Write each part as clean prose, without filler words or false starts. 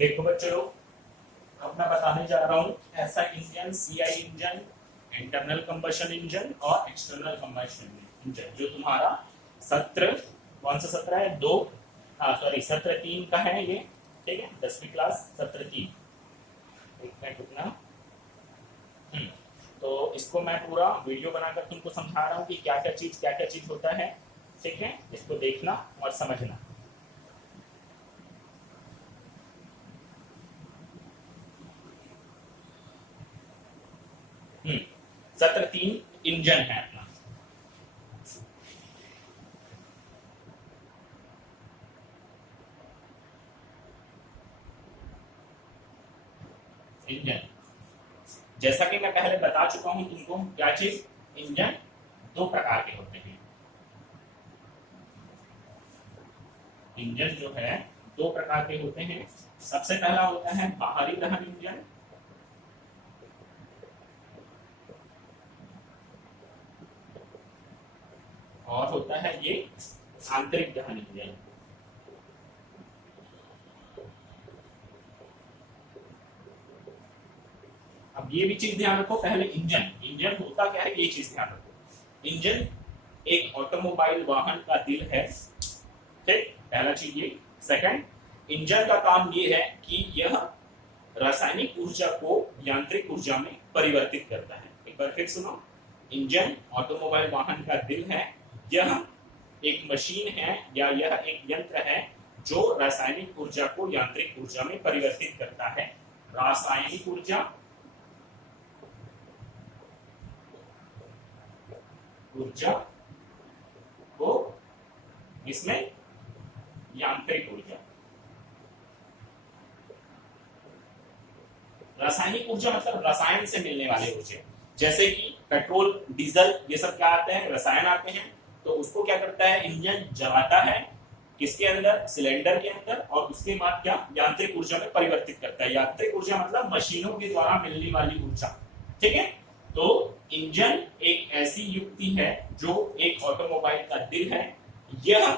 देखो बच्चों, अब मैं बताने जा रहा हूँ ऐसा engine, CI engine, internal combustion engine और एक्सटर्नल कंबशन इंजन, जो तुम्हारा सत्र, कौन सा सत्र है? दो, हाँ सॉरी, सत्र 3 का है ये। ठीक है, 10वीं क्लास सत्र 3। एक मिनट रुकना। तो इसको मैं पूरा वीडियो बनाकर तुमको समझा रहा हूँ कि क्या क्या चीज होता है। ठीक है, इसको देखना और समझना। सत्र 3 इंजन है अपना। इंजन, जैसा कि मैं पहले बता चुका हूं तुमको, क्या चीज? इंजन दो प्रकार के होते हैं। इंजन जो है दो प्रकार के होते हैं। सबसे पहला होता है बाहरी दहन इंजन, और होता है ये आंतरिक दहन इंजन। अब ये भी चीज ध्यान रखो, पहले इंजन, इंजन होता क्या है ये चीज ध्यान रखो। इंजन एक ऑटोमोबाइल वाहन का दिल है। ठीक, पहला चीज ये। सेकंड, इंजन का काम ये है कि यह रासायनिक ऊर्जा को यांत्रिक ऊर्जा में परिवर्तित करता है। एक बार फिर सुनो, इंजन ऑटोमोबाइल वाहन का दिल है। यह एक मशीन है या यह एक यंत्र है जो रासायनिक ऊर्जा को यांत्रिक ऊर्जा में परिवर्तित करता है। रासायनिक ऊर्जा को इसमें यांत्रिक ऊर्जा। रासायनिक ऊर्जा मतलब रसायन से मिलने वाले ऊर्जा, जैसे कि पेट्रोल, डीजल, ये सब क्या आते हैं? रसायन आते हैं। तो उसको क्या करता है? इंजन जलाता है, किसके अंदर? सिलेंडर के अंदर, और उसके बाद क्या? यांत्रिक ऊर्जा में परिवर्तित करता है। यांत्रिक ऊर्जा मतलब मशीनों के द्वारा मिलने वाली ऊर्जा। ठीक है, तो इंजन एक ऐसी युक्ति है जो एक ऑटोमोबाइल का दिल है। यह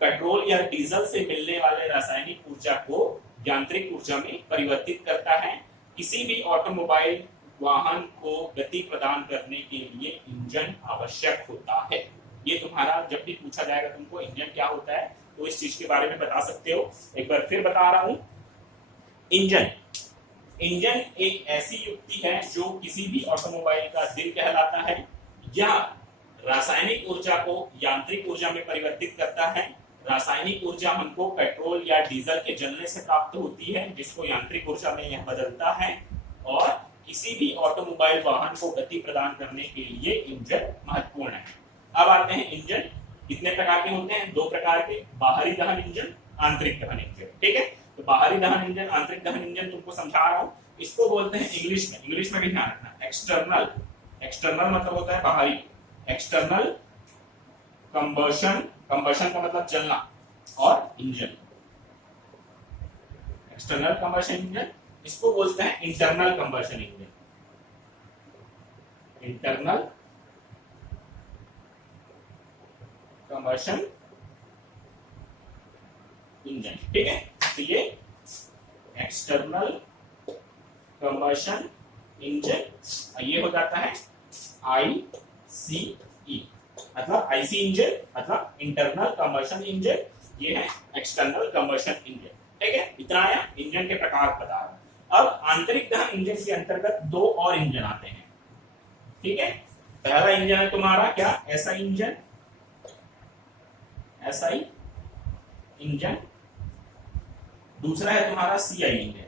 पेट्रोल या डीजल से मिलने वाले रासायनिक ऊर्जा को यांत्रिक ऊर्जा में परिवर्तित करता है। किसी भी ऑटोमोबाइल वाहन को गति प्रदान करने के लिए इंजन आवश्यक होता है। ये तुम्हारा जब भी पूछा जाएगा तुमको इंजन क्या होता है, तो इस चीज के बारे में बता सकते हो। एक बार फिर बता रहा हूं, इंजन एक ऐसी युक्ति है जो किसी भी ऑटोमोबाइल का दिल कहलाता है। यह रासायनिक ऊर्जा को यांत्रिक ऊर्जा में परिवर्तित करता है। रासायनिक ऊर्जा हमको पेट्रोल या डीजल के जलने से प्राप्त होती है, जिसको यांत्रिक ऊर्जा में यह बदलता है। और किसी भी ऑटोमोबाइल वाहन को गति प्रदान करने के लिए इंजन महत्वपूर्ण है। अब आते हैं, इंजन कितने प्रकार के होते हैं? दो प्रकार के, बाहरी दहन इंजन, आंतरिक दहन इंजन। ठीक है, तो बाहरी दहन इंजन, आंतरिक दहन इंजन तुमको समझा रहा हूं। इसको बोलते हैं इंग्लिश में भी ध्यान रखना, एक्सटर्नल। एक्सटर्नल मतलब होता है बाहरी। एक्सटर्नल कंबशन, कंबशन का मतलब जलना, और इंजन। एक्सटर्नल कंबशन इंजन, इसको बोलते हैं internal combustion engine. Internal combustion engine. ठीक है, तो ये एक्सटर्नल कंबशन इंजन ये हो जाता है ICE, मतलब आईसी इंजन मतलब इंटरनल कंबशन इंजन। ये है एक्सटर्नल कंबशन इंजन। ठीक है, इतना आया इंजन के प्रकार बता रहा। अब आंतरिक दहन इंजन के अंतर्गत दो और इंजन आते हैं। ठीक है, पहला इंजन है तुम्हारा क्या? SI engine, SI engine. दूसरा है तुम्हारा सीआई इंजन।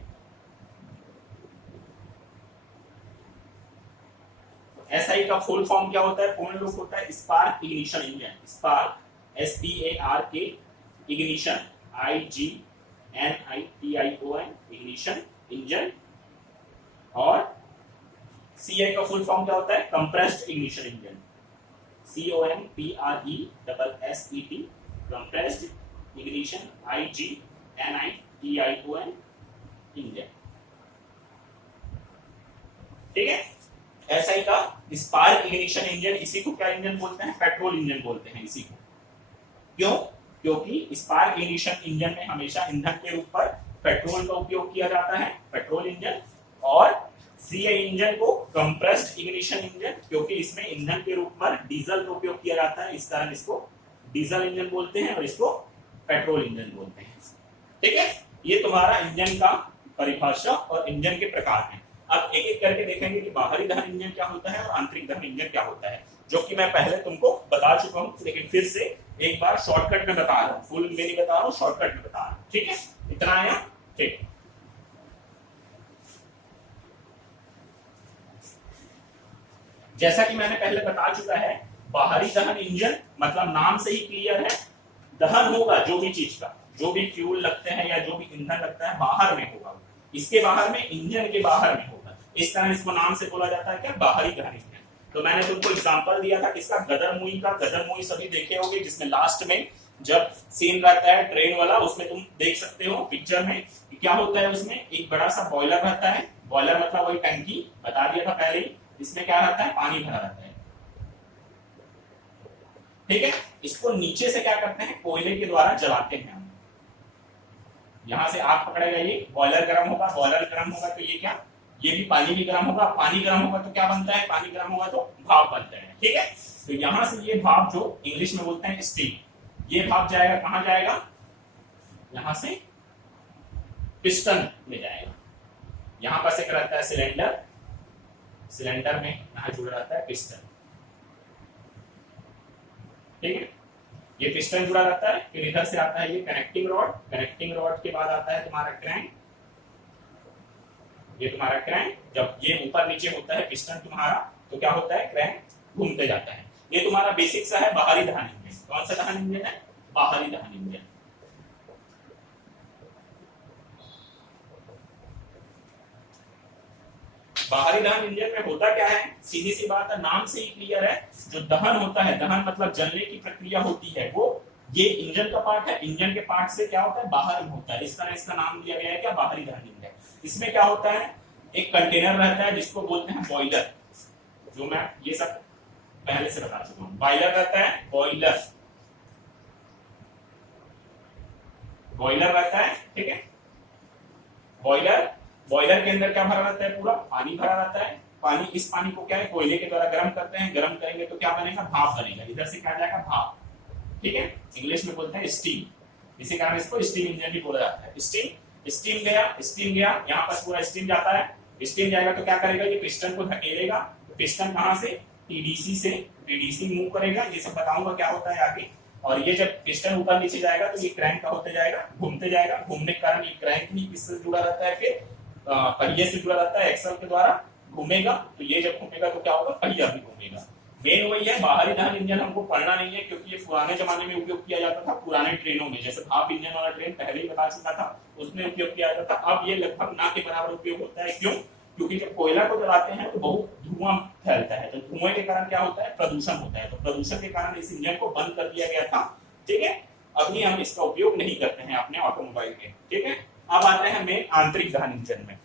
एसआई का फुल फॉर्म क्या होता है? पूर्ण रूप होता है spark ignition engine. Spark, SPARK, ignition, IGNITION, ignition engine. और सीआई का फुल फॉर्म क्या होता है? Compressed ignition engine, COMPRESSET, compressed ignition, IGNITION engine. ठीक है, एसआई का स्पार्क इग्निशन इंजन, इसी को क्या इंजन बोलते हैं? पेट्रोल इंजन बोलते हैं इसी को। क्यों? क्योंकि स्पार्क इग्निशन इंजन में हमेशा ईंधन के ऊपर पेट्रोल का उपयोग किया जाता है, पेट्रोल इंजन, और सीआई इंजन को कंप्रेस्ड इग्निशन इंजन, क्योंकि इसमें ईंधन के रूप में डीजल का उपयोग किया जाता है, इस कारण इसको डीजल इंजन बोलते हैं और इसको पेट्रोल इंजन बोलते हैं। ठीक है, ये तुम्हारा इंजन का परिभाषा और इंजन के प्रकार हैं। अब एक एक करके देखेंगे कि बाहरी दहन इंजन क्या होता है और आंतरिक दहन इंजन क्या होता है, जो कि मैं पहले तुमको बता चुका हूं, लेकिन फिर से एक बार शॉर्टकट में बता रहा हूं, फुल में नहीं बता रहा हूं, शॉर्टकट में बता रहा हूं। ठीक है, इतना आया? ठीक। जैसा कि मैंने पहले बता चुका है, बाहरी दहन इंजन मतलब नाम से ही क्लियर है, दहन होगा जो भी चीज का, जो भी फ्यूल लगते हैं या जो भी ईंधन लगता है बाहर में होगा, इसके बाहर में, इंजन के बाहर में होगा, इस तरह इसको नाम से बोला जाता है क्या, बाहरी दहन इंजन। तो मैंने तुमको एग्जांपल दिया था किसका, गदरमुई का। गदरमुई सभी देखे होंगे, जिसमें लास्ट में जब सीन रहता है ट्रेन वाला, उसमें तुम देख सकते हो पिक्चर में क्या होता है, उसमें एक बड़ा सा बॉयलर रहता है, बॉयलर मतलब वही टंकी, बता दिया था पहले ही, इसमें क्या रहता है, पानी भरा रहता है। ठीक है, इसको नीचे से क्या करते हैं, कोयले के द्वारा जलाते हैं हम। यहां से आग पकड़ेगा, ये बॉयलर गर्म होगा, बॉयलर गर्म होगा तो ये क्या, ये भी पानी भी गर्म होगा, पानी गर्म होगा तो क्या बनता है, पानी गर्म होगा तो भाप बनता है। ठीक है, तो यहां से ये भाप, जो इंग्लिश में बोलते हैं स्टीम, ये भाप जाएगा कहां जाएगा, यहां से पिस्टन में जाएगा। यहां पर एक रहता है सिलेंडर, सिलेंडर में यहां जुड़ा रहता है पिस्टन। ठीक है, ये पिस्टन जुड़ा रहता है, फिर इधर से आता है ये कनेक्टिंग रॉड, कनेक्टिंग रॉड के बाद आता है तुम्हारा क्रैंक, ये तुम्हारा क्रैंक। जब ये ऊपर नीचे होता है पिस्टन तुम्हारा, तो क्या होता है, क्रैंक घूमते जाता है। ये तुम्हारा बेसिक सा है बाहरी दहन इंजन। कौन सा दहन इंजन है, बाहरी दहन इंजन। बाहरी दहन इंजन में होता क्या है, सीधी सी बात है, नाम से ही क्लियर है, जो दहन होता है, दहन मतलब जलने की प्रक्रिया होती है, वो ये इंजन का पार्ट है, इंजन के पार्ट से क्या होता है, बाहर में होता है, इस तरह इसका नाम दिया गया है क्या, बाहरी दहन इंजन। इसमें क्या होता है, एक कंटेनर रहता है जिसको बोलते हैं बॉयलर, जो मैं ये सब पहले से बता चुका हूं, बॉयलर रहता है, बॉयलर, बॉयलर रहता है। ठीक है, बॉयलर, बॉयलर के अंदर क्या भरा रहता है, पूरा पानी भरा रहता है। पानी, इस पानी को क्या है, कोयले के द्वारा गर्म करते हैं, गर्म करेंगे तो क्या बनेगा, भाप बनेगा, इधर से क्या जाएगा, भाप। ठीक है, इंग्लिश में बोलते हैं स्टीम, इसी कारण इसको स्टीम इंजन भी बोला जाता है। स्टीम, स्टीम गया, स्टीम गया, यहाँ पर पूरा स्टीम जाता है, स्टीम जाएगा तो क्या करेगा, ये पिस्टन को धकेलेगा, तो पिस्टन कहां से, टीडीसी से, टीडीसी मूव करेगा, ये सब बताऊंगा क्या होता है आगे। और ये जब पिस्टन ऊपर नीचे जाएगा तो ये क्रैंक का होते जाएगा, घूमते जाएगा, घूमने के कारण ये क्रैंक ही किससे जुड़ा रहता है, फिर पहिए से जुड़ा रहता है, एक्सल के द्वारा घूमेगा, तो ये जब घूमेगा तो क्या होगा, पहिया भी घूमेगा। मेन वही है, बाहरी दहन इंजन हमको पढ़ना नहीं है, क्योंकि ये पुराने जमाने में उपयोग किया जाता था, पुराने ट्रेनों में, जैसे भाप इंजन वाला ट्रेन पहले ही बता चुका था, उसमें उपयोग किया जाता था। अब ये लगभग ना के बराबर उपयोग होता है, क्यों, क्योंकि जब कोयला को जलाते हैं तो बहुत धुआं फैलता है, तो धुएं के कारण क्या होता है, प्रदूषण होता है, तो प्रदूषण के कारण इस इंजन को बंद कर दिया गया था। ठीक है, अभी हम इसका उपयोग नहीं करते हैं अपने ऑटोमोबाइल में। ठीक है, अब आते हैं मेन आंतरिक दहन इंजन में।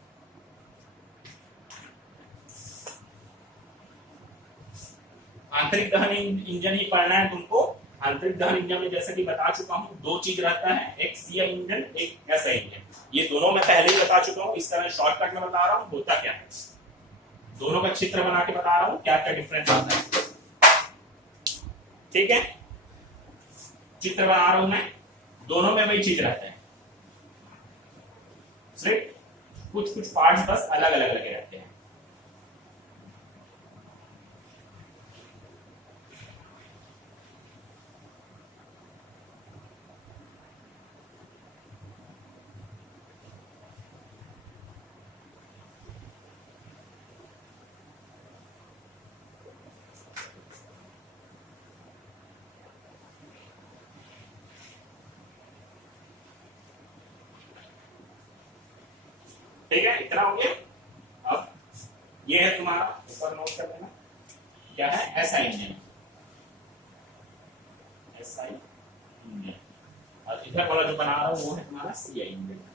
आंतरिक दहन इंजन ही पढ़ना है तुमको। आंतरिक दहन इंजन में जैसे कि बता चुका हूं, दो चीज रहता है, एक सीआई इंजन, एक एसआई इंजन। ये दोनों मैं पहले ही बता चुका हूं, इस तरह शॉर्टकट में बता रहा हूं होता क्या है, दोनों का चित्र बना के बता रहा हूं क्या क्या डिफरेंस आता है। ठीक है, चित्र बना रहा हूं मैं, दोनों में वही चीज रहता है, सिर्फ कुछ कुछ पार्ट्स बस अलग अलग लगे रहते हैं। ठीक है, इतना हो गया। अब ये है तुम्हारा, ऊपर नोट कर लेना, क्या है, एसआई इंजन, एसआई इंजन, और इधर वाला जो बना रहा हूं वो है तुम्हारा सीआई इंजन।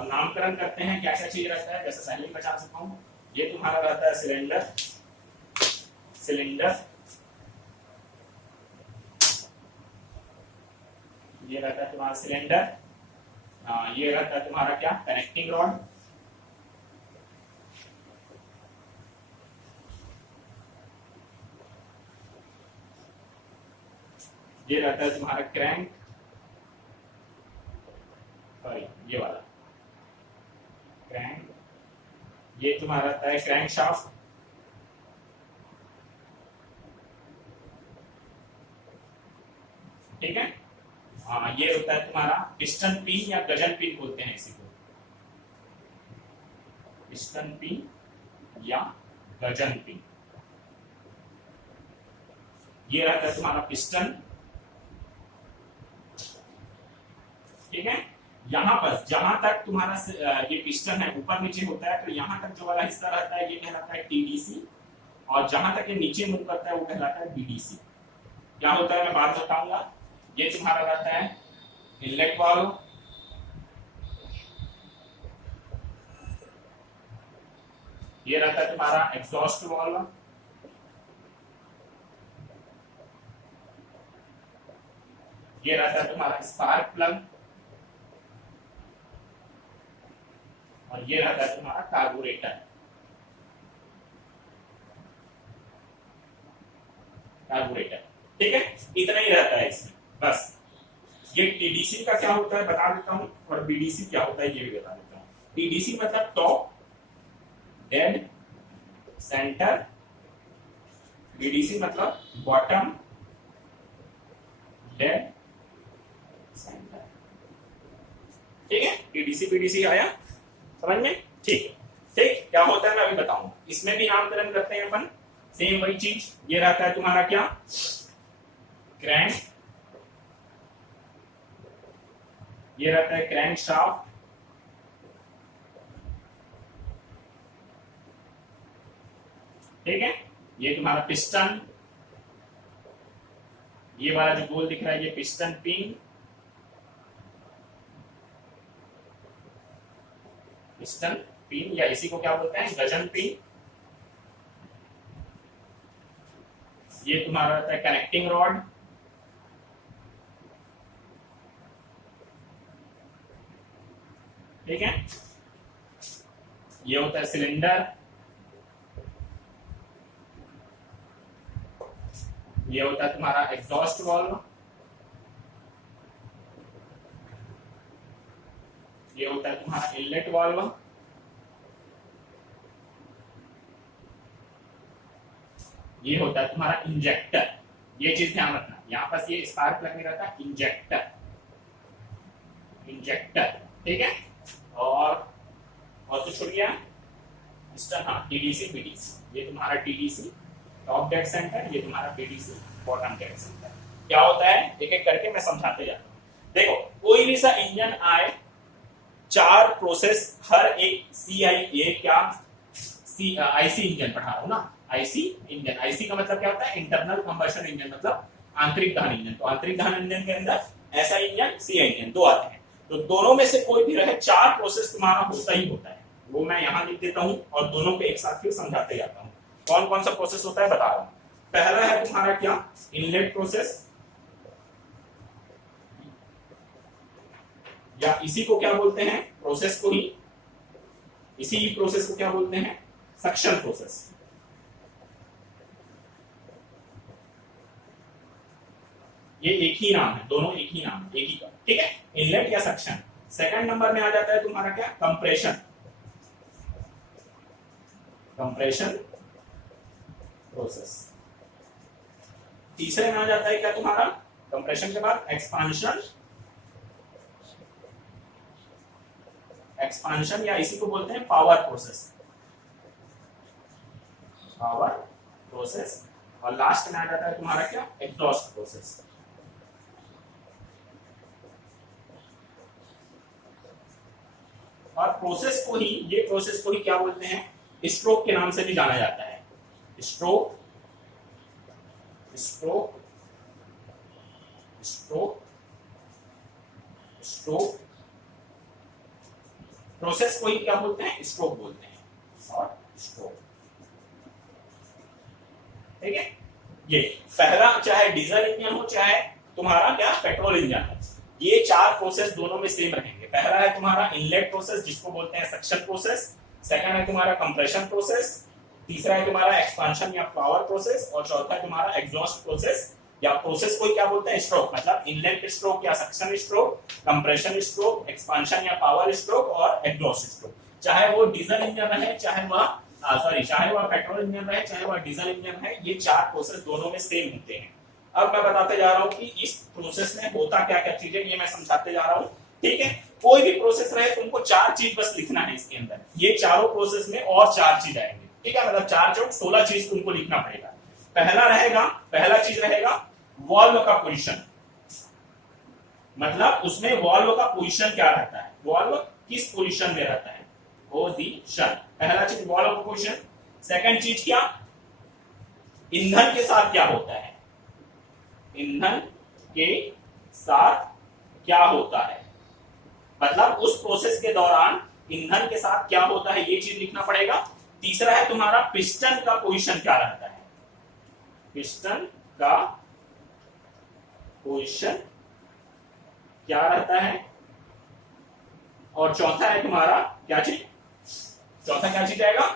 अब नामकरण करते हैं क्या क्या चीज रहता है, जैसे पहले ही बता सकता हूँ, ये तुम्हारा रहता है सिलेंडर, सिलेंडर, ये रहता है तुम्हारा सिलेंडर, ये रहता है तुम्हारा क्या, कनेक्टिंग रॉड, ये रहता है तुम्हारा क्रैंक, सॉरी ये वाला क्रैंक, ये तुम्हारा रहता है क्रैंक शाफ्ट, ठीक है। ये होता है तुम्हारा पिस्टन पिन या गजन पिन बोलते हैं इसी को, पिस्टन पिन या गजन पिन। ये रहता है तुम्हारा पिस्टन, ठीक है। यहां पर जहां तक तुम्हारा ये पिस्टन है ऊपर नीचे होता है, तो यहां तक जो वाला हिस्सा रहता है ये कहलाता है टीडीसी, और जहां तक ये नीचे मूव करता है वो कहलाता है बीडीसी। क्या होता है मैं बात बताऊंगा। ये तुम्हारा रहता है इनलेट वाल्व, ये रहता है तुम्हारा एग्जॉस्ट वाल्व, ये रहता है तुम्हारा स्पार्क प्लग, और ये रहता है तुम्हारा कार्बोरेटर, कार्बोरेटर, ठीक है। इतना ही रहता है इसमें बस। ये टीडीसी का क्या होता है बता देता हूं, और बीडीसी क्या होता है ये भी बता देता हूं। टीडीसी मतलब टॉप, डेड, सेंटर, बीडीसी मतलब बॉटम, डेड, सेंटर, ठीक है। टीडीसी बीडीसी आया समझ में, ठीक है। ठीक, क्या होता है मैं अभी बताऊंगा। इसमें भी नामकरण करते हैं अपन, सेम वही चीज। ये रहता है तुम्हारा क्या, क्रैंक, ये रहता है क्रैंक शाफ्ट, ठीक है। ये तुम्हारा पिस्टन, ये वाला जो गोल दिख रहा है ये पिस्टन पिन, पिस्टन पिन या इसी को क्या बोलते हैं गजन पिन। ये तुम्हारा रहता है कनेक्टिंग रॉड, ठीक है। ये होता है सिलेंडर, ये होता है तुम्हारा एग्जॉस्ट वाल्व, ये होता है तुम्हारा इनलेट वाल्व, ये होता है तुम्हारा इंजेक्टर। ये चीज ध्यान रखना, यहाँ पर ये स्पार्क प्लग में रहता है इंजेक्टर, इंजेक्टर, ठीक है। और तो छुट गया हाँ, टीडीसी बीडीसी। ये तुम्हारा टीडीसी टॉप डेड सेंटर, ये तुम्हारा बीडीसी बॉटम डेड सेंटर। क्या होता है एक एक करके मैं समझाते जाता हूँ। देखो कोई भी सा इंजन आए, चार प्रोसेस, हर एक सीआईए क्या आईसी इंजन पढ़ा रहा हूँ ना, आईसी इंजन। आईसी का मतलब क्या होता है इंटरनल कंबशन इंजन, मतलब आंतरिक दहन इंजन। तो आंतरिक दहन इंजन के अंदर ऐसा इंजन सीआई इंजन दो आते हैं। तो दोनों में से कोई भी रहे, चार प्रोसेस तुम्हारा होता ही होता है। वो मैं यहां लिख देता हूं और दोनों को एक साथ फिर समझाते जाता हूं। कौन कौन सा प्रोसेस होता है बता रहा हूं। पहला है तुम्हारा क्या, इनलेट प्रोसेस, या इसी को क्या बोलते हैं, प्रोसेस को ही, इसी प्रोसेस को क्या बोलते हैं, सक्शन प्रोसेस। ये एक ही नाम है, दोनों एक ही नाम है, एक ही का, ठीक है, इनलेट या सक्शन। सेकंड नंबर में आ जाता है तुम्हारा क्या, कंप्रेशन, कंप्रेशन प्रोसेस। तीसरे में आ जाता है क्या तुम्हारा, कंप्रेशन के बाद एक्सपांशन, एक्सपांशन या इसी को बोलते हैं पावर प्रोसेस, पावर प्रोसेस। और लास्ट में आ जाता है तुम्हारा क्या, एग्जॉस्ट प्रोसेस। और प्रोसेस को ही, ये प्रोसेस को ही क्या बोलते हैं, स्ट्रोक के नाम से भी जाना जाता है। Stroke, stroke, stroke, stroke, process को ही क्या बोलते हैं, स्ट्रोक बोलते हैं, और स्ट्रोक। ठीक है, ये पहला चाहे डीजल इंजन हो चाहे तुम्हारा क्या पेट्रोल इंजन हो, ये चार प्रोसेस दोनों में सेम रहेंगे। पहला है तुम्हारा इनलेट प्रोसेस जिसको बोलते हैं सक्शन प्रोसेस, सेकंड है तुम्हारा कंप्रेशन प्रोसेस, तीसरा है तुम्हारा एक्सपांशन या पावर प्रोसेस, और चौथा है तुम्हारा एग्जॉस्ट प्रोसेस, या प्रोसेस को क्या बोलते हैं स्ट्रोक, मतलब इनलेट स्ट्रोक या suction stroke, compression stroke, expansion या पावर स्ट्रोक और एग्जॉस्ट स्ट्रोक। चाहे वो डीजल इंजन रहे चाहे वह चाहे वह पेट्रोल इंजन रहे चाहे वह डीजल इंजन है, ये चार प्रोसेस दोनों में सेम होते हैं। अब मैं बताते जा रहा हूं कि इस प्रोसेस में होता क्या क्या चीजें, ये मैं समझाते जा रहा हूं। ठीक है, कोई भी प्रोसेस रहे तुमको चार चीज बस लिखना है इसके अंदर, ये चारों प्रोसेस में और चार चीज आएंगे। ठीक है, मतलब 4 चौक 16 चीज तुमको लिखना पड़ेगा। पहला चीज रहेगा वॉल्व का पोजीशन, मतलब उसमें वॉल्व का पोजीशन क्या रहता है, वॉल्व किस पोजीशन में रहता है, पोजीशन, पहला चीज वॉल्व का पोजीशन। सेकंड चीज क्या, ईंधन के साथ क्या होता है, ईंधन के साथ क्या होता है, मतलब उस प्रोसेस के दौरान ईंधन के साथ क्या होता है, ये चीज लिखना पड़ेगा। तीसरा है तुम्हारा पिस्टन का पोजीशन क्या रहता है, पिस्टन का पोजीशन क्या रहता है, और चौथा है तुम्हारा क्या चीज, चौथा क्या चीज आएगा,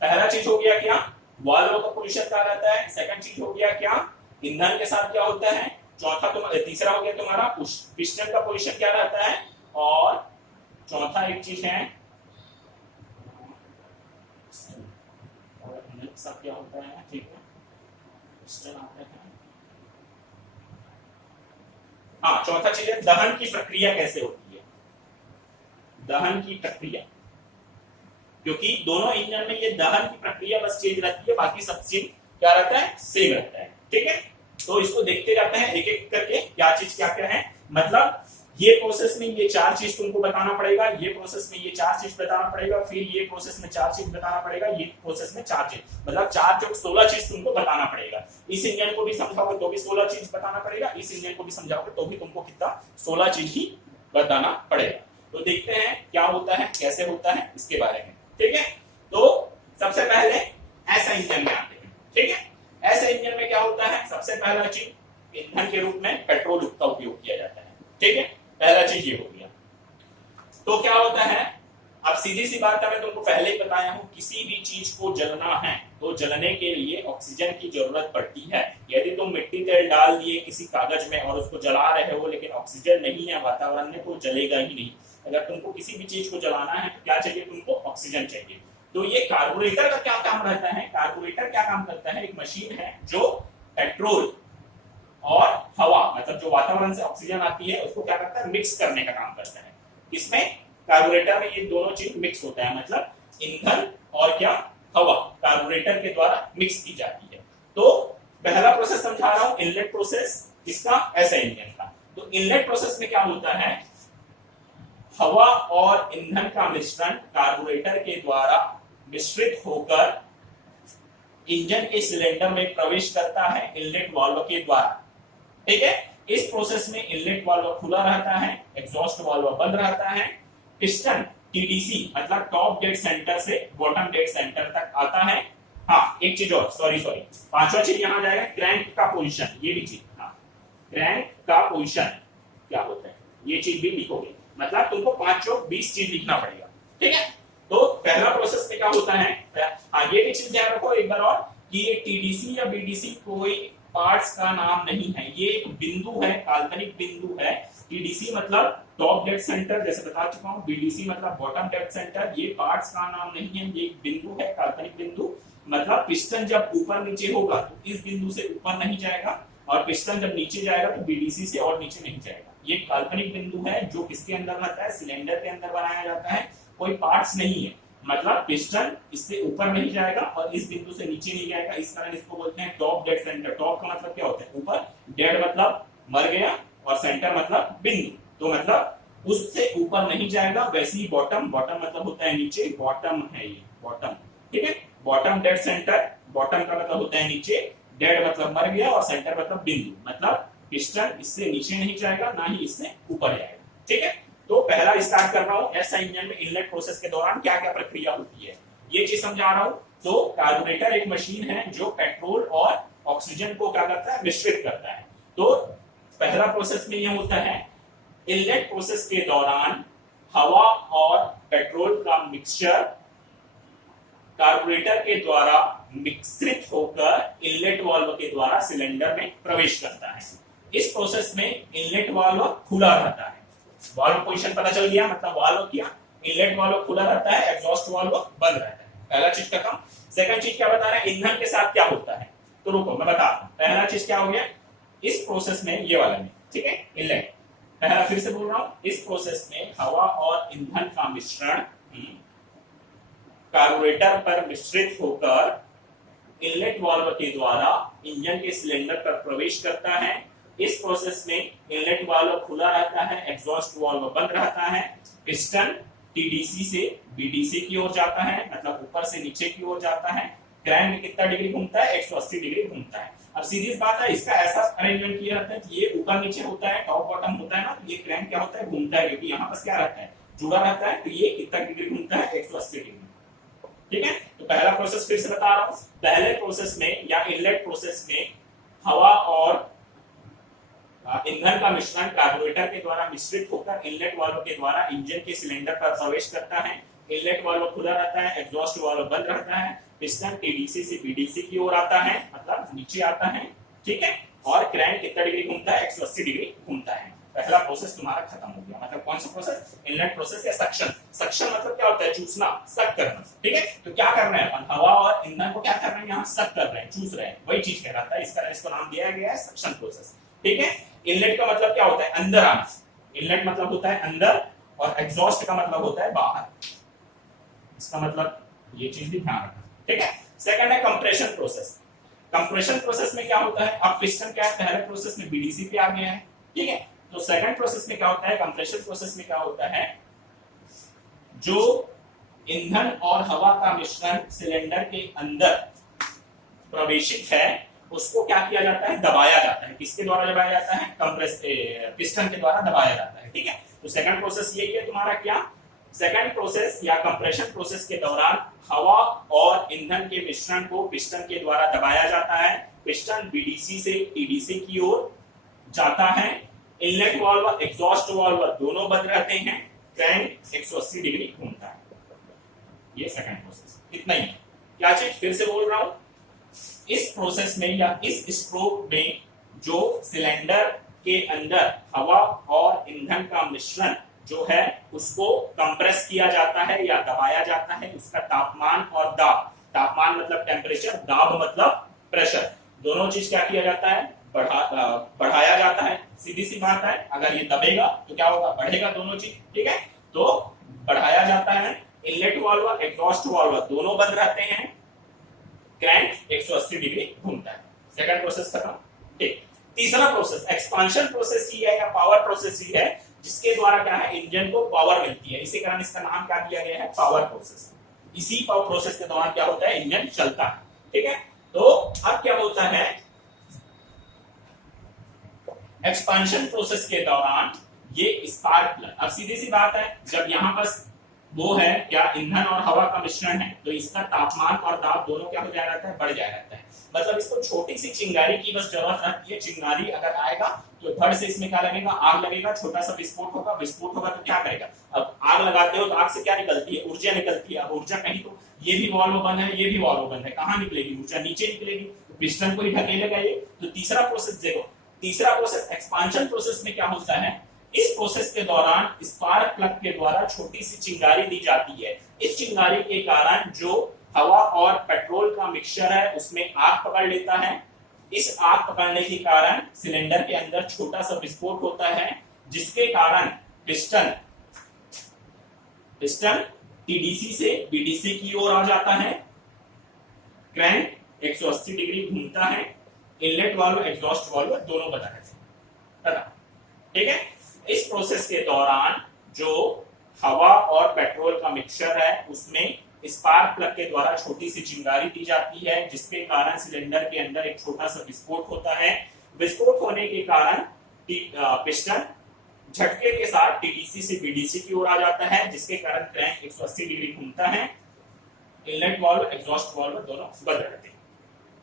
पहला चीज हो गया क्या वाल्व का पोजीशन क्या रहता है, सेकंड चीज हो गया क्या ईंधन के साथ क्या होता है, चौथा तुम्हारा तीसरा हो गया तुम्हारा पिस्टन का पोजीशन क्या रहता है, और चौथा एक चीज है सब क्या होता है। ठीक है, पिस्टन आता है, हाँ चौथा चीज है दहन की प्रक्रिया कैसे होती है, दहन की प्रक्रिया, क्योंकि दोनों इंजन में ये दहन की प्रक्रिया बस चेंज रहती है, बाकी सब चीज क्या रहता है सेम रहता है। ठीक है, तो इसको देखते जाते हैं एक एक करके क्या चीज क्या क्या है, मतलब ये प्रोसेस में ये चार चीज तुमको बताना पड़ेगा, ये प्रोसेस में ये चार चीज बताना पड़ेगा, फिर ये प्रोसेस में चार चीज बताना पड़ेगा, ये प्रोसेस में चार चीज, मतलब 4 चौक 16 चीज तुमको बताना पड़ेगा। इस इंजन को भी समझाओगे तो भी 16 चीज बताना पड़ेगा, इस इंजन को भी समझाओगे तो भी तुमको कितना 16 चीज ही बताना पड़ेगा। तो देखते हैं क्या होता है कैसे होता है इसके बारे में। ठीक है, तो सबसे पहले ऐसा इंजन में आते हैं। ठीक है, ऐसे इंजन में क्या होता है, सबसे पहला चीज ईंधन के रूप में पेट्रोल का उपयोग किया जाता है। ठीक है, पहला चीज ये हो गया। तो क्या होता है, अब सीधी सी बात है, मैं तुमको पहले ही बताया हूं, किसी भी चीज को जलना है तो जलने के लिए ऑक्सीजन की जरूरत पड़ती है। यदि तुम मिट्टी तेल डाल दिए किसी कागज में और उसको जला रहे हो लेकिन ऑक्सीजन नहीं है वातावरण में, तो जलेगा ही नहीं। अगर तुमको किसी भी चीज को जलाना है तो क्या चाहिए, तुमको ऑक्सीजन चाहिए। तो ये कार्बोरेटर का क्या काम रहता है, कार्बोरेटर क्या काम करता है, एक मशीन है जो पेट्रोल और हवा, मतलब जो वातावरण से ऑक्सीजन आती है उसको क्या करता है, मिक्स करने का काम करता है। इसमें कार्बोरेटर में ये दोनों चीज मिक्स होता है, मतलब ईंधन और क्या हवा कार्बोरेटर के द्वारा मिक्स की जाती है। तो पहला प्रोसेस समझा रहा हूं, इनलेट प्रोसेस, इसका ऐसा इंजन का। तो इनलेट प्रोसेस में क्या होता है, हवा और ईंधन का मिश्रण कार्बोरेटर के द्वारा मिश्रित होकर इंजन के सिलेंडर में प्रवेश करता है इनलेट वाल्व के द्वारा। ठीक है, इस प्रोसेस में इनलेट वाल्व खुला रहता है, एग्जॉस्ट वाल्व बंद रहता है, पिस्टन टीडीसी मतलब टॉप डेड सेंटर से बॉटम डेड सेंटर तक आता है। हाँ एक चीज और, सॉरी पांचवा चीज यहां जाएगा, क्रैंक का पोजीशन, ये भी चीज, हाँ क्रैंक का पोजीशन क्या होता है, ये चीज भी लिखोगे, मतलब तुमको 5 चौक 20 चीज लिखना पड़ेगा। ठीक है, तो पहला प्रोसेस में क्या होता है, हाँ ये भी चीज ध्यान रखो एक बार और, कि ये टीडीसी या बीडीसी कोई पार्ट्स का नाम नहीं है, ये एक बिंदु है, काल्पनिक बिंदु है। टीडीसी मतलब टॉप डेड सेंटर, जैसे बता चुका हूं, बीडीसी मतलब बॉटम डेड सेंटर, ये पार्ट्स का नाम नहीं है, ये एक बिंदु है, काल्पनिक बिंदु। मतलब पिस्टन जब ऊपर नीचे होगा तो इस बिंदु से ऊपर नहीं जाएगा, और पिस्टन जब नीचे जाएगा तो बीडीसी से और नीचे नहीं जाएगा। ये काल्पनिक बिंदु है जो किसके अंदर रहता है, सिलेंडर के अंदर बनाया जाता है, कोई पार्ट्स नहीं है। मतलब पिस्टन इससे ऊपर नहीं जाएगा और इस बिंदु से नीचे नहीं जाएगा, इस कारण इसको बोलते हैं टॉप डेड सेंटर। टॉप का मतलब क्या होता है, ऊपर, डेड मतलब मर गया, और सेंटर मतलब बिंदु, तो मतलब उससे ऊपर नहीं जाएगा। वैसे ही बॉटम, बॉटम मतलब होता है नीचे, बॉटम है ये बॉटम। ठीक है, बॉटम डेड सेंटर, बॉटम का मतलब होता है नीचे, डेड मतलब मर गया, और सेंटर मतलब बिंदु, मतलब पिस्टन इससे नीचे नहीं जाएगा ना ही इससे ऊपर जाएगा। ठीक है, तो पहला स्टार्ट कर रहा हूं, ऐसा इंजन में इनलेट प्रोसेस के दौरान क्या क्या प्रक्रिया होती है ये चीज समझा रहा हूं। तो कार्बोरेटर एक मशीन है जो पेट्रोल और ऑक्सीजन को क्या करता है, मिश्रित करता है। तो पहला प्रोसेस में यह होता है, इनलेट प्रोसेस के दौरान हवा और पेट्रोल का मिक्सचर कार्बोरेटर के द्वारा मिश्रित होकर इनलेट वाल्व के द्वारा सिलेंडर में प्रवेश करता है। इस प्रोसेस में इनलेट वाल्व खुला रहता है। वाल्व पोजीशन पता चल गया, मतलब वाल्व क्या, इनलेट वाल्व खुला रहता है, एग्जॉस्ट वाल्व बंद रहता है। पहला चीज खत्म। सेकंड चीज क्या बता रहा है, ईंधन के साथ क्या होता है, तो रुको मैं बता रहा हूं। पहला चीज क्या हो गया, इस प्रोसेस में ये वाला में, ठीक है, इनलेट। पहला फिर से बोल रहा हूं, इस प्रोसेस में हवा और ईंधन का मिश्रण कार्बोरेटर पर मिश्रित होकर इनलेट वाल्व के द्वारा इंजन के सिलेंडर पर प्रवेश करता है। इस प्रोसेस में इनलेट वाल्व खुला रहता है, एग्जॉस्ट वाल्व बंद रहता है। पिस्टन टीडीसी से बीडीसी की ओर जाता है, मतलब ऊपर से नीचे की ओर जाता है। क्रैंक में कितना डिग्री घूमता है, 180 डिग्री घूमता है। अब सीधी बात है, इसका ऐसा अरेंजमेंट किया रहता है कि ये ऊपर नीचे होता है, टॉप बॉटम होता है ना, तो ये क्रैंक क्या होता है, घूमता है, क्योंकि यहाँ पर क्या रहता है, जुड़ा रहता है। तो ये कितना डिग्री घूमता है, 180 डिग्री। ठीक है, तो पहला प्रोसेस फिर से बता रहा हूं, पहले प्रोसेस में या इनलेट प्रोसेस में हवा और ईंधन का मिश्रण कार्बोरेटर के द्वारा मिश्रित होकर इनलेट वाल्व के द्वारा इंजन के सिलेंडर पर प्रवेश करता है। इनलेट वाल्व खुला रहता है, एग्जॉस्ट वाल्व बंद रहता है। पिस्टन टीडीसी से बीडीसी की ओर आता है, मतलब नीचे आता है, ठीक है। और क्रैंक कितना डिग्री घूमता है, 180 डिग्री घूमता है। पहला प्रोसेस तुम्हारा खत्म हो गया। मतलब कौन सा प्रोसेस, इनलेट प्रोसेस या सक्शन। सक्शन मतलब क्या होता है, चूसना, सक करना, ठीक है। तो क्या कर रहे हैं अपन, हवा और ईंधन को क्या कर रहे हैं, यहाँ सक कर रहे हैं, चूस रहे हैं, वही चीज कहलाता है। इसको नाम दिया गया है सक्शन प्रोसेस, ठीक है। इनलेट का मतलब क्या होता है, अंदर आना। इनलेट मतलब होता है अंदर, और एग्जॉस्ट का मतलब होता है बाहर। इसका मतलब ये चीज भी ध्यान रखना, ठीक है। सेकंड है कंप्रेशन प्रोसेस। कंप्रेशन प्रोसेस में क्या होता है, अब पिस्टन क्या है, पहले प्रोसेस में बीडीसी पे आ गया है, ठीक है। तो सेकंड प्रोसेस में क्या होता है, कंप्रेशन प्रोसेस में क्या होता है, जो ईंधन और हवा का मिश्रण सिलेंडर के अंदर प्रवेशित है उसको क्या किया जाता है, दबाया जाता है। किसके द्वारा दबाया जाता है, पिस्टन के द्वारा दबाया जाता है, ठीक है। तो सेकंड प्रोसेस यही है तुम्हारा, क्या, सेकंड प्रोसेस या कंप्रेशन प्रोसेस के दौरान हवा और ईंधन के मिश्रण को पिस्टन के द्वारा दबाया जाता है। पिस्टन बीडीसी से टीडीसी की ओर जाता है। इनलेट वाल्व, एग्जॉस्ट वाल्व दोनों बंद रहते हैं। क्रैंक 180 डिग्री घूमता है। ये सेकंड प्रोसेस, इतना ही। क्या चीज, फिर से बोल रहा हूं, इस प्रोसेस में या इस स्ट्रोक में जो सिलेंडर के अंदर हवा और ईंधन का मिश्रण जो है उसको कंप्रेस किया जाता है या दबाया जाता है। उसका तापमान और दाब, तापमान मतलब टेम्परेचर, दाब मतलब प्रेशर, दोनों चीज क्या किया जाता है, बढ़ाया जाता है। सीधी सी बात है, अगर ये दबेगा तो क्या होगा, बढ़ेगा दोनों चीज, ठीक है। तो बढ़ाया जाता है। इनलेट वाल्व, एग्जॉस्ट वाल्व दोनों बंद रहते हैं। क्रैंक 180 डिग्री घूमता है। सेकंड प्रोसेस खत्म, ठीक। तीसरा प्रोसेस एक्सपांशन प्रोसेस ही है या पावर प्रोसेस ही है, जिसके द्वारा क्या है, इंजन को पावर मिलती है। इसी कारण इसका नाम क्या दिया गया है, पावर प्रोसेस। इसी पावर प्रोसेस के दौरान क्या होता है, इंजन चलता है, ठीक है। तो अब क्या होता है, एक्सपांशन प्रोसेस के दौरान ये स्पार्क प्लग, अब सीधी सी बात है, जब यहाँ पर वो है क्या, ईंधन और हवा का मिश्रण है, तो इसका तापमान और दाब दोनों क्या हो जाया रहता है, बढ़ जाया रहता है। मतलब इसको छोटी सी चिंगारी की बस जरूरत रहती है। चिंगारी अगर आएगा तो धड़ से इसमें क्या लगेगा, आग लगेगा, छोटा सा विस्फोट होगा। विस्फोट होगा तो क्या करेगा, अब आग लगाते हो तो आग से क्या निकलती है, ऊर्जा निकलती है। अब ऊर्जा कहीं तो ये भी वाल्व बंद है, ये भी वाल्व बंद है, कहाँ निकलेगी ऊर्जा, नीचे निकलेगी, तो पिस्टन को ही ढकेलेगा ये। तो तीसरा प्रोसेस देखो, तीसरा प्रोसेस एक्सपांशन प्रोसेस में क्या होता है, इस प्रोसेस के दौरान स्पार्क प्लग के द्वारा छोटी सी चिंगारी दी जाती है। इस चिंगारी के कारण जो हवा और पेट्रोल का मिक्सचर है उसमें आग पकड़ लेता है। इस आग पकड़ने के कारण सिलेंडर के अंदर छोटा सा विस्फोट होता है, जिसके कारण पिस्टन टीडीसी से बीडीसी की ओर आ जाता है। क्रैंक 180 डिग्री घूमता है। इनलेट वाल्व, एग्जॉस्ट वाल्व दोनों बता रहे हैं, ठीक है। इस प्रोसेस के दौरान जो हवा और पेट्रोल का मिक्सचर है उसमें स्पार्क प्लग के द्वारा छोटी सी चिंगारी दी जाती है, जिसके कारण सिलेंडर के अंदर एक छोटा सा विस्फोट होता है। विस्फोट होने के कारण पिस्टन झटके के साथ टीडीसी से बीडीसी की ओर आ जाता है, जिसके कारण क्रैंक 180 डिग्री घूमता है। इनलेट वाल्व एग्जॉस्ट वाल्व दोनों बंद रहते हैं।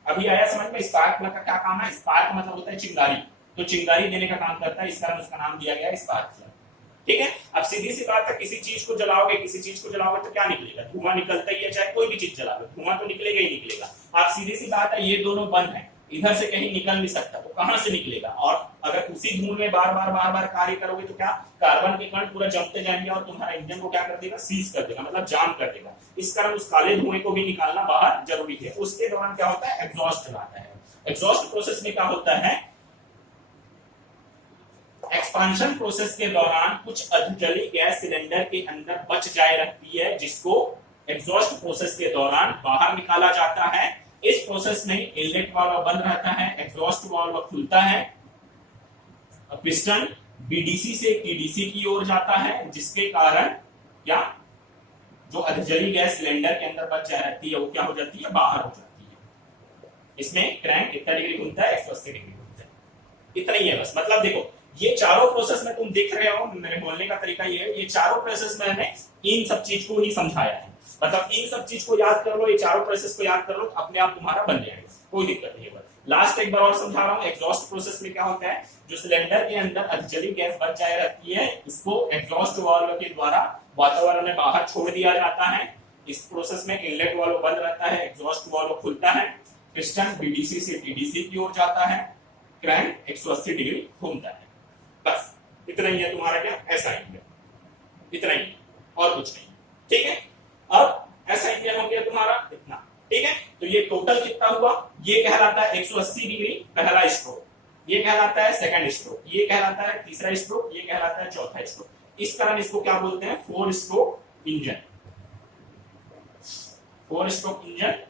अभी आया समझ में स्पार्क प्लग का क्या काम है। स्पार्क मतलब होता है चिंगारी, तो चिंगारी देने का काम करता है, इस कारण उसका नाम दिया गया है स्पार्क प्लग। ठीक है, अब सीधी सी बात है, किसी चीज को जलाओगे तो क्या निकलेगा, धुआं निकलता ही है, चाहे कोई भी चीज जलाओगे धुआं तो निकलेगा ही निकलेगा। अब सीधी सी बात है, ये दोनों बंद है, इधर से कहीं निकल नहीं सकता, तो कहां से निकलेगा। और अगर उसी धूल में बार बार कार्य करोगे तो क्या कार्बन के कण पूरा जमते जाएंगे और तुम्हारा इंजन को क्या कर देगा, सीज कर देगा, मतलब जाम कर देगा। इस कारण उस काले धुएं को भी निकालना बाहर जरूरी है। उसके दौरान क्या होता है, एग्जॉस्ट चलाता है। एग्जॉस्ट प्रोसेस में क्या होता है, एक्सपांशन प्रोसेस के दौरान कुछ अधजली गैस सिलेंडर के अंदर बच जाए रहती है, जिसको एग्जॉस्ट प्रोसेस के दौरान बाहर निकाला जाता है। इस प्रोसेस में इनलेट वाल्व बंद रहता है, एग्जॉस्ट वाल्व खुलता है, पिस्टन बीडीसी से टीडीसी की ओर जाता है, जिसके कारण क्या जो अधजली गैस सिलेंडर के अंदर बच जा रहती है वो क्या हो जाती है, बाहर हो जाती है। इसमें क्रैंक कितना डिग्री घूमता है, 180 डिग्री घूमता है। इतना ही है बस। मतलब देखो ये चारों प्रोसेस में तुम देख रहे हो, मेरे बोलने का तरीका ये है, ये चारों प्रोसेस में मैंने इन सब चीज को ही समझाया है। मतलब इन सब चीज को याद कर लो, ये चारों प्रोसेस को याद कर लो, अपने आप तुम्हारा बन जाएगा, कोई दिक्कत नहीं है। लास्ट एक बार और समझा रहा हूं, एग्जॉस्ट प्रोसेस में क्या होता है, जो सिलेंडर के अंदर अधजली गैस बच जाए रहती है, उसको एग्जॉस्ट वाल्व के द्वारा वातावरण में बाहर छोड़ दिया जाता है। इस प्रोसेस में इनलेट वाल्व बंद रहता है, एग्जॉस्ट वाल्व खुलता है, पिस्टन बीडीसी से टीडीसी की ओर जाता है, क्रैंक 180 डिग्री घूमता है। बस इतना ही है तुम्हारा क्या, ऐसा इंजन, इतना ही और कुछ नहीं। ठीक है, अब ऐसा इंजन हो गया तुम्हारा इतना। ठीक है, तो ये टोटल कितना हुआ, ये कहलाता है 180 डिग्री पहला स्ट्रोक, ये कहलाता है सेकंड स्ट्रोक, ये कहलाता है तीसरा स्ट्रोक, ये कहलाता है चौथा स्ट्रोक। इस कारण इसको क्या बोलते हैं, 4 स्ट्रोक इंजन। 4 stroke engine.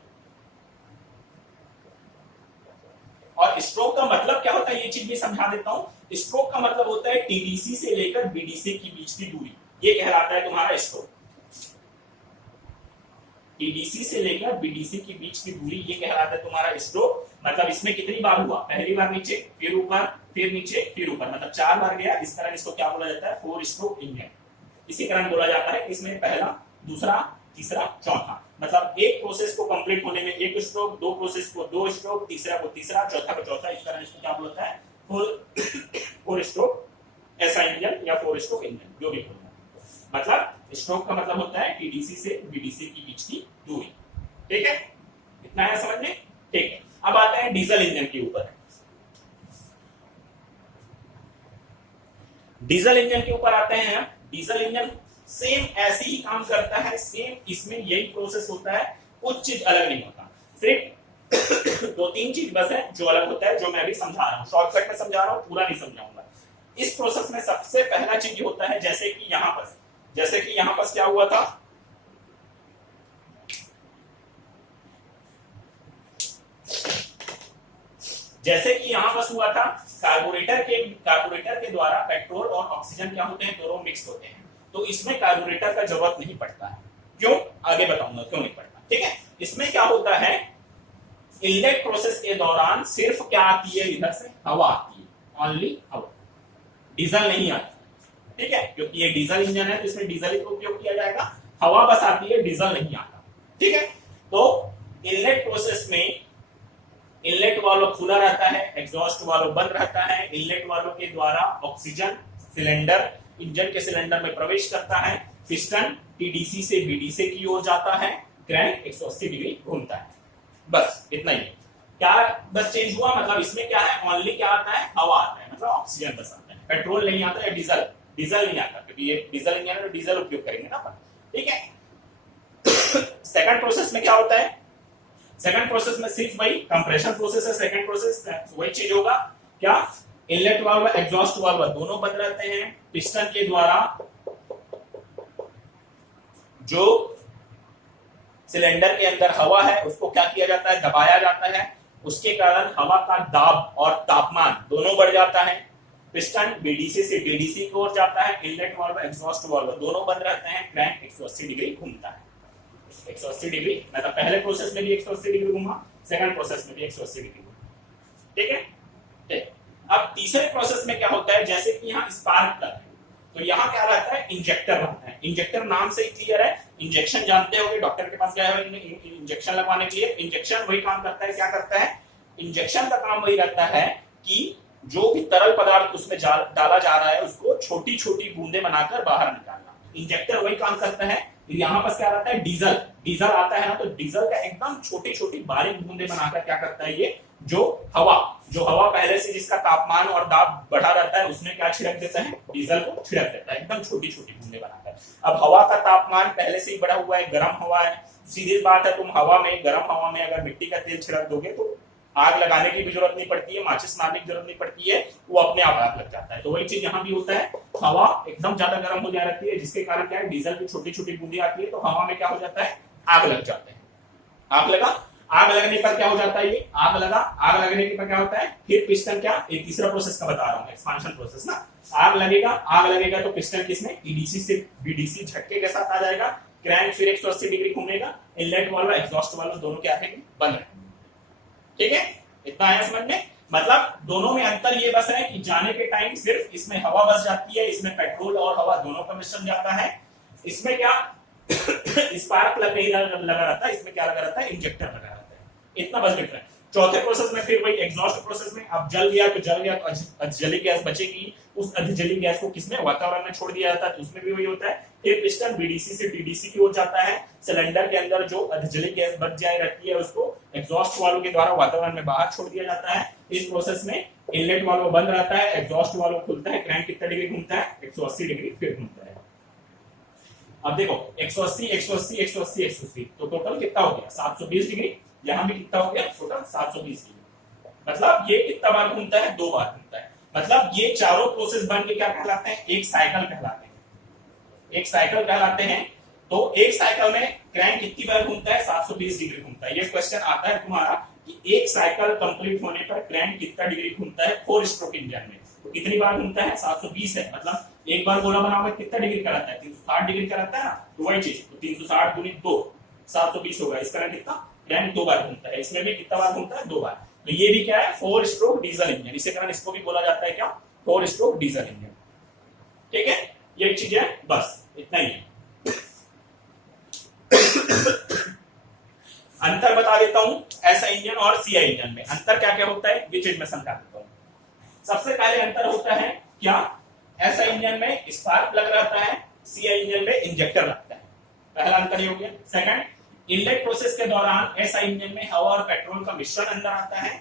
और स्ट्रोक का मतलब क्या होता है, ये चीज भी समझा देता हूं। स्ट्रोक का मतलब होता है टीडीसी से लेकर बीडीसी के बीच की दूरी, ये कहलाता है तुम्हारा स्ट्रोक। टीडीसी से लेकर बीडीसी के बीच की दूरी, ये कहलाता है तुम्हारा स्ट्रोक। मतलब इसमें कितनी बार हुआ, पहली बार नीचे, फिर ऊपर, फिर नीचे, फिर ऊपर, मतलब 4 बार गया। इस कारण इसको क्या बोला जाता है, 4 स्ट्रोक इंजन। इसी कारण बोला जाता है इसमें पहला, दूसरा, तीसरा, चौथा, मतलब एक प्रोसेस को कंप्लीट होने में एक स्ट्रोक, 2 प्रोसेस को 2 स्ट्रोक, तीसरा को तीसरा, चौथा को चौथा। इस कारण इसको क्या बोलता है, 4 स्ट्रोक ऐसा इंजन या 4 स्ट्रोक इंजन, जो भी बोलता है। मतलब स्ट्रोक का मतलब होता है टीडीसी से बीडीसी के बीच की दूरी। ठीक है, इतना है समझ में। ठीक है, अब आते हैं डीजल इंजन के ऊपर। डीजल इंजन के ऊपर आते हैं। डीजल इंजन सेम ऐसे ही काम करता है, सेम इसमें यही प्रोसेस होता है, कुछ चीज अलग नहीं होता। सिर्फ 2-3 चीज बस है जो अलग होता है, जो मैं भी समझा रहा हूं, शॉर्टकट में समझा रहा हूं, पूरा नहीं समझाऊंगा। इस प्रोसेस में सबसे पहला चीज होता है, जैसे कि यहां पर क्या हुआ था, जैसे कि यहां पर हुआ था, कार्बोरेटर के द्वारा पेट्रोल और ऑक्सीजन क्या होते हैं, दोनों मिक्स होते हैं। तो इसमें कार्बोरेटर का जरूरत नहीं पड़ता है। क्यों, आगे बताऊंगा क्यों नहीं पड़ता। ठीक है, इसमें क्या होता है, इनलेट प्रोसेस के दौरान सिर्फ क्या आती है, इधर से हवा आती है, ओनली हवा, डीजल नहीं आती। ठीक है, क्योंकि ये डीजल इंजन है तो इसमें डीजल का उपयोग किया जाएगा, हवा बस आती है, डीजल नहीं आता। ठीक है, तो इनलेट प्रोसेस में इनलेट वाल्व खुला रहता है, एग्जॉस्ट वाल्व बंद रहता है। इनलेट वाल्व के द्वारा ऑक्सीजन सिलेंडर इंजन के सिलेंडर में प्रवेश करता है, पिस्टन टीडीसी से बीडीसी की ओर जाता है, क्रैंक 180 डिग्री घूमता है। बस इतना ही। क्या बस चेंज हुआ, मतलब इसमें क्या है, ओनली क्या आता है, हवा आता है, मतलब ऑक्सीजन बस आता है, पेट्रोल नहीं आता है, डीजल नहीं आता, क्योंकि ये डीजल इंजन है, डीजल उपयोग करेंगे ना अपन। ठीक है, सेकंड प्रोसेस में क्या होता है, सेकंड प्रोसेस में सिर्फ वही कंप्रेशन प्रोसेस है। सेकंड प्रोसेस वही चीज होगा, क्या, इनलेट वाल्व एग्जॉस्ट वाल्व दोनों बंद रहते हैं। पिस्टन के द्वारा जो सिलेंडर के अंदर हवा है उसको क्या किया जाता है, दबाया जाता है, उसके कारण हवा का दाब और तापमान दोनों बढ़ जाता है। पिस्टन बीडीसी से टीडीसी की ओर जाता है, इनलेट वाल्व एग्जॉस्ट वाल्व दोनों बंद रहते हैं, क्रैंक 180 डिग्री घूमता है। 180 डिग्री, मतलब पहले प्रोसेस में भी 180 डिग्री घूमा, सेकंड प्रोसेस में भी 180 डिग्री घूमा। ठीक है, ठीक। अब तीसरे प्रोसेस में क्या होता है, जैसे कि यहाँ स्पार्क प्लग है, तो यहाँ क्या रहता है, इंजेक्टर रहता है। इंजेक्टर नाम से ही क्लियर है, इंजेक्शन जानते होंगे, डॉक्टर के पास गए हो इंजेक्शन लगवाने के लिए। इंजेक्शन वही काम करता है, क्या करता है, इंजेक्शन का काम वही रहता है कि जो भी तरल पदार्थ उसमें डाला जा रहा है उसको छोटी छोटी बूंदे बनाकर बाहर निकालना। इंजेक्टर वही काम करता है। यहाँ पर क्या रहता है, डीजल, डीजल आता है ना, तो डीजल का एकदम छोटी छोटी बारीक बूंदे बनाकर क्या करता है, ये जो हवा पहले से जिसका तापमान और दाब बढ़ा रहता है उसमें क्या छिड़क देता है, डीजल को छिड़क देता है, एकदम छोटी छोटी बूंदे बनाकर। अब हवा का तापमान पहले से ही बढ़ा हुआ है, गर्म हवा है, सीधी बात है, तुम हवा में, गर्म हवा में अगर मिट्टी का तेल छिड़क दोगे तो आग लगाने की भी जरूरत नहीं पड़ती है, माचिस मारने की जरूरत नहीं पड़ती है, वो अपने आप आग लग जाता है। तो वही चीज यहाँ भी होता है, हवा एकदम ज्यादा गर्म हो जा रहती है, जिसके कारण क्या है, डीजल की छोटी छोटी बूंदी आती है, तो हवा में क्या हो जाता है, आग लग जाता है। आग लगा, आग लगने पर क्या हो जाता है, ये आग लगा, आग लगने के पर क्या होता है, फिर पिस्टन क्या, एक तीसरा प्रोसेस का बता रहा हूँ, एक्सपांशन प्रोसेस ना। आग लगेगा तो पिस्टन किसमें, ईडीसी से बीडीसी झटके के साथ आ जाएगा, क्रैंक फिर 180 डिग्री घूमेगा, इनलेट वाल्व एग्जॉस्ट वाल्व दोनों क्या है, बंद है। ठीक है, इतना आया समझ में। मतलब दोनों में अंतर ये बस है कि जाने के टाइम सिर्फ इसमें हवा बस जाती है, इसमें पेट्रोल और हवा दोनों का मिश्रण जाता है। इसमें क्या स्पार्क प्लग नहीं लगा रहता है, इसमें क्या लगा रहता है, इंजेक्टर लगा रहता है, इतना बस डिफरेंस। चौथे प्रोसेस में फिर वही एग्जॉस्ट प्रोसेस में, अब जल गया तो अधजली गैस बचेगी, उस अधजली गैस को किसमें, वातावरण में छोड़ दिया जाता है, तो उसमें भी वही होता है। फिर पिस्टन बीडीसी से टीडीसी की ओर जाता है, सिलेंडर के अंदर जो अधजली गैस बच जाए रहती है उसको एग्जॉस्ट वाल्व के द्वारा वातावरण में बाहर छोड़ दिया जाता है। इस प्रोसेस में इनलेट वाल्व बंद रहता है, एग्जॉस्ट वाल्व खुलता है, क्रैंक कितना डिग्री घूमता है, 180 डिग्री फिर घूमता है। अब देखो 180 180 180 180 तो टोटल कितना हो गया, 720 डिग्री। यहाँ भी कितना हो गया, टोटल 720 डिग्री। मतलब ये कितना बार घूमता है, 2 बार घूमता है। मतलब ये चारों प्रोसेस बन के क्या कहलाते हैं, एक साइकिल कहलाते हैं, एक साइकिल कहलाते हैं। तो एक साइकिल में क्रैंक कितनी बार घूमता है, 720 डिग्री घूमता है। ये क्वेश्चन आता है तुम्हारा कि एक साइकिल कंप्लीट होने पर क्रैंक कितना डिग्री घूमता है 4 स्ट्रोक इंजन में, तो कितनी बार घूमता है, 720 है। मतलब एक बार गोला बनाओगे कितना डिग्री कराता है, 360 डिग्री कराता है ना, तो वही चीज, तो 360 गुणित 2 720 होगा। इस कारण कितना, क्रैंक 2 बार घूमता है। इसमें भी कितना बार घूमता है, 2 बार। तो ये भी क्या है, 4 स्ट्रोक डीजल इंजन, इसी कारण इसको भी बोला जाता है क्या, 4 स्ट्रोक डीजल इंजन। ठीक है, ये चीज है, बस इतना ही है। अंतर बता देता हूं ऐसा इंजन और सीआई इंजन में अंतर क्या क्या होता है, ये चीज मैं समझा देता हूं। सबसे पहले अंतर होता है क्या, ऐसा इंजन में स्पार्क प्लग रहता है, सीआई इंजन में इंजेक्टर लगता है। पहला अंतर ये हो गया। सेकंड, इनलेट प्रोसेस के दौरान ऐसा इंजन में हवा और पेट्रोल का मिश्रण अंदर आता है।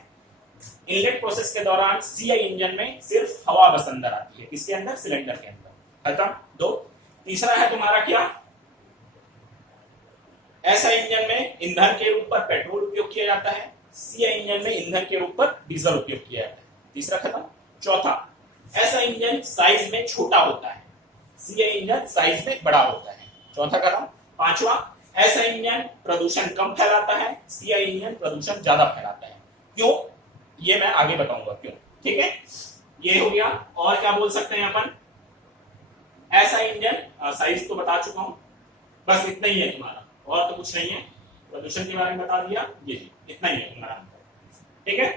इनलेट प्रोसेस के दौरान सीआई इंजन में सिर्फ हवा बस अंदर आती है, किसके अंदर, सिलेंडर के अंदर। खत्म, 2। तीसरा है तुम्हारा क्या, ऐसा इंजन में ईंधन के रूप पर पेट्रोल उपयोग किया जाता है, सीआई इंजन में ईंधन के रूप पर डीजल उपयोग किया जाता है। तीसरा खत्म। चौथा, ऐसा इंजन साइज में छोटा होता है, सीआई इंजन साइज में बड़ा होता है। चौथा खत्म। पांचवा, ऐसा इंजन प्रदूषण कम फैलाता है, सीआई इंजन प्रदूषण ज्यादा फैलाता है। क्यों, ये मैं आगे बताऊंगा क्यों। ठीक है, ये हो गया। और क्या बोल सकते हैं अपन, ऐसा इंजन साइज तो बता चुका हूं, बस इतना ही है तुम्हारा, और तो कुछ नहीं है। प्रदूषण के बारे में बता दिया, ये इतना ही है तुम्हारा। ठीक है।